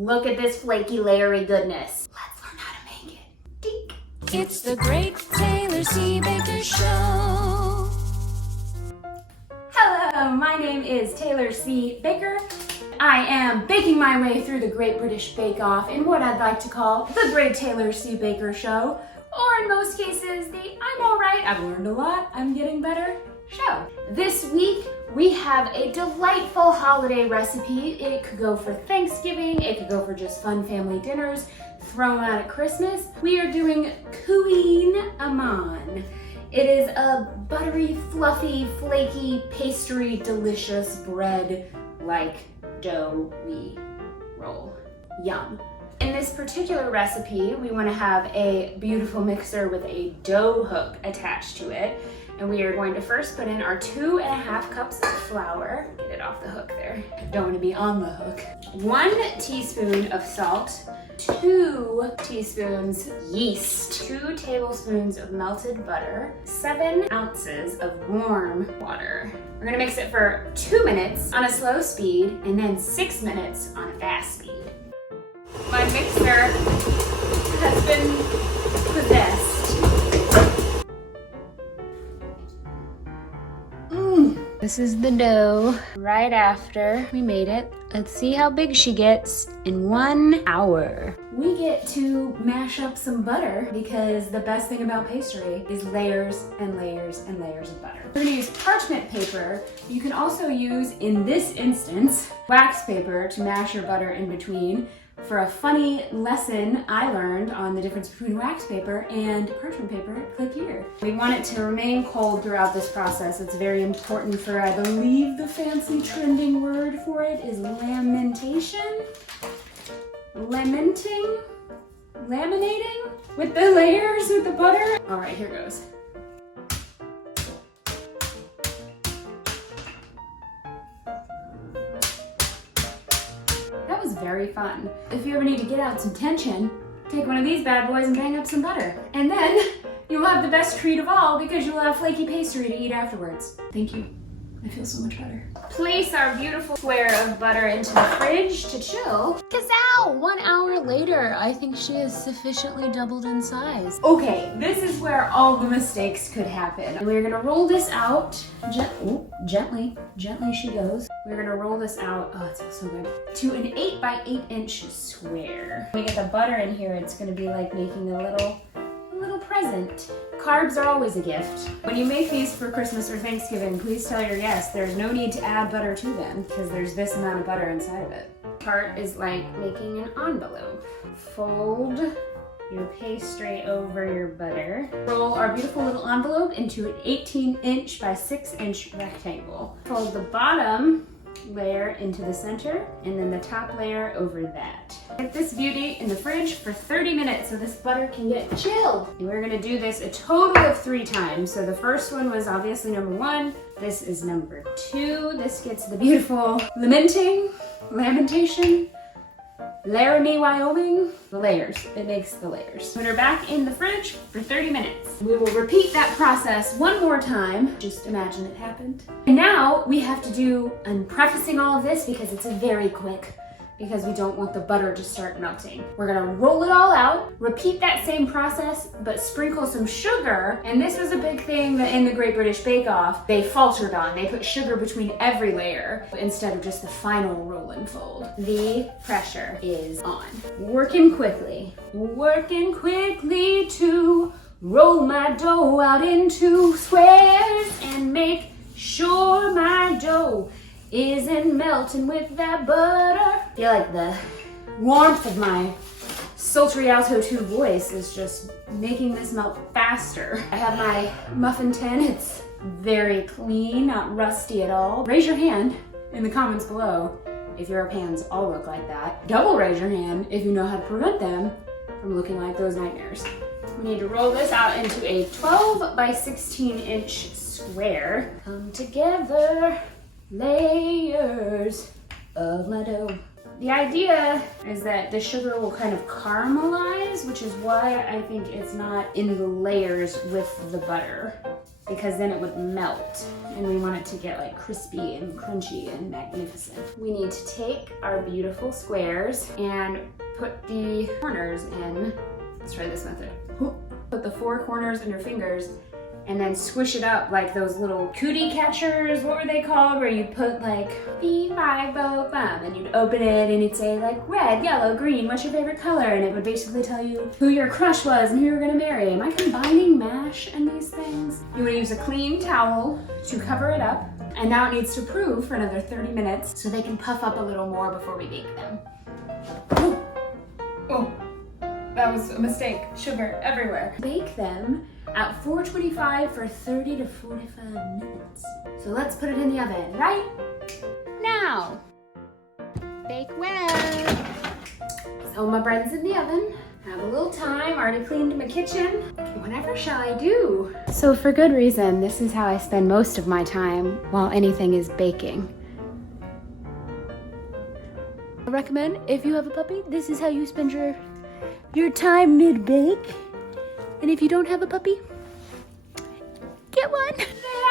Look at this flaky, layery goodness. Let's learn how to make it. Dink. It's the Great Taylor C. Baker Show. Hello, my name is Taylor C. Baker. I am baking my way through the Great British Bake Off in what I'd like to call the Great Taylor C. Baker Show, or in most cases, the I'm alright, I've learned a lot, I'm getting better show. This week, we have a delightful holiday recipe. It could go for Thanksgiving, it could go for just fun family dinners, thrown out at Christmas. We are doing Kouign Amann. It is a buttery, fluffy, flaky, pastry, delicious bread like doughy roll. Yum. In this particular recipe, we want to have a beautiful mixer with a dough hook attached to it. And we are going to first put in our 2.5 cups of flour. Get it off the hook there. Don't want to be on the hook. 1 teaspoon of salt, 2 teaspoons yeast, 2 tablespoons of melted butter, 7 ounces of warm water. We're gonna mix it for 2 minutes on a slow speed and then 6 minutes on a fast speed. My mixer has been possessed. This is the dough right after we made it. Let's see how big she gets in 1 hour. We get to mash up some butter because the best thing about pastry is layers and layers and layers of butter. We're gonna use parchment paper. You can also use, in this instance, wax paper to mash your butter in between. For a funny lesson I learned on the difference between wax paper and parchment paper, click here. We want it to remain cold throughout this process. It's very important for, I believe the fancy trending word for it is lamentation? Lamenting? Laminating? With the layers, with the butter? All right, here goes. That was very fun. If you ever need to get out some tension, take one of these bad boys and bang up some butter. And then you'll have the best treat of all because you'll have flaky pastry to eat afterwards. Thank you. I feel so much better. Place our beautiful square of butter into the fridge to chill. Kazow! 1 hour later, I think she is sufficiently doubled in size. Okay, this is where all the mistakes could happen. We're gonna roll this out. Gently she goes. We're gonna roll this out, oh, it smells so good, to an 8 by 8 inch square. When we get the butter in here, it's gonna be like making a little present. Carbs are always a gift. When you make these for Christmas or Thanksgiving, please tell your guests there's no need to add butter to them because there's this amount of butter inside of it. Part is like making an envelope. Fold your pastry over your butter. Roll our beautiful little envelope into an 18-inch by 6-inch rectangle. Fold the bottom layer into the center and then the top layer over that. Get this beauty in the fridge for 30 minutes so this butter can get chilled. And we're gonna do this a total of 3 times. So the first one was obviously number 1. This is number 2. This gets the beautiful lamentation, Laramie, Wyoming. The layers, it makes the layers. Put her back in the fridge for 30 minutes. We will repeat that process 1 more time. Just imagine it happened. And now we have to do, I'm prefacing all of this because it's very quick, because we don't want the butter to start melting. We're gonna roll it all out, repeat that same process, but sprinkle some sugar. And this was a big thing that in the Great British Bake Off, they faltered on. They put sugar between every layer instead of just the final roll and fold. The pressure is on. Working quickly to roll my dough out into squares and make sure my dough isn't melting with that butter. I feel like the warmth of my sultry alto tube voice is just making this melt faster. I have my muffin tin. It's very clean, not rusty at all. Raise your hand in the comments below if your pans all look like that. Double raise your hand if you know how to prevent them from looking like those nightmares. We need to roll this out into a 12 by 16-inch square. Come together. Layers of my dough. The idea is that the sugar will kind of caramelize, which is why I think it's not in the layers with the butter. because then it would melt. And we want it to get like crispy and crunchy and magnificent. We need to take our beautiful squares and put the corners in. Let's try this method. Put the 4 corners in your fingers and then squish it up like those little cootie catchers, what were they called? Where you put like B5 and you'd open it and it'd say like red, yellow, green, what's your favorite color? And it would basically tell you who your crush was and who you were gonna marry. Am I combining MASH and these things? You wanna use a clean towel to cover it up. And now it needs to prove for another 30 minutes so they can puff up a little more before we bake them. Oh, that was a mistake. Sugar everywhere. Bake them at 425 for 30 to 45 minutes. So let's put it in the oven right now. Bake well. So my bread's in the oven. Have a little time, already cleaned my kitchen. Whatever shall I do? So for good reason, this is how I spend most of my time while anything is baking. I recommend if you have a puppy, this is how you spend your time mid-bake. And if you don't have a puppy, get one. They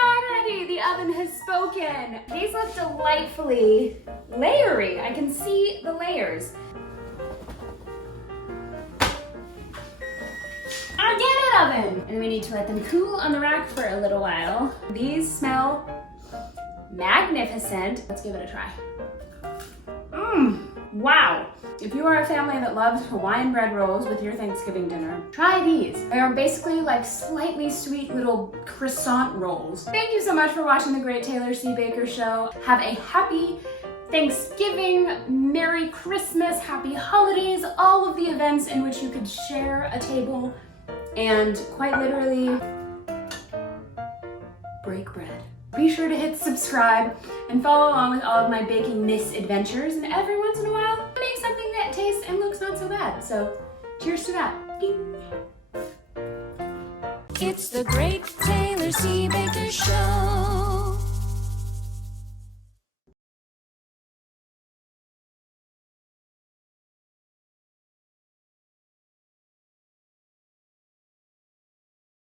are ready. The oven has spoken. These look delightfully layery. I can see the layers. I get it, oven. And we need to let them cool on the rack for a little while. These smell magnificent. Let's give it a try. Wow. If you are a family that loves Hawaiian bread rolls with your Thanksgiving dinner, try these. They are basically like slightly sweet little croissant rolls. Thank you so much for watching the Great Taylor C. Baker Show. Have a happy Thanksgiving, Merry Christmas, Happy Holidays, all of the events in which you could share a table and quite literally break bread. Be sure to hit subscribe and follow along with all of my baking misadventures, and every once in a while, make something that tastes and looks not so bad. So, cheers to that. Ding. It's the Great Taylor C. Baker Show.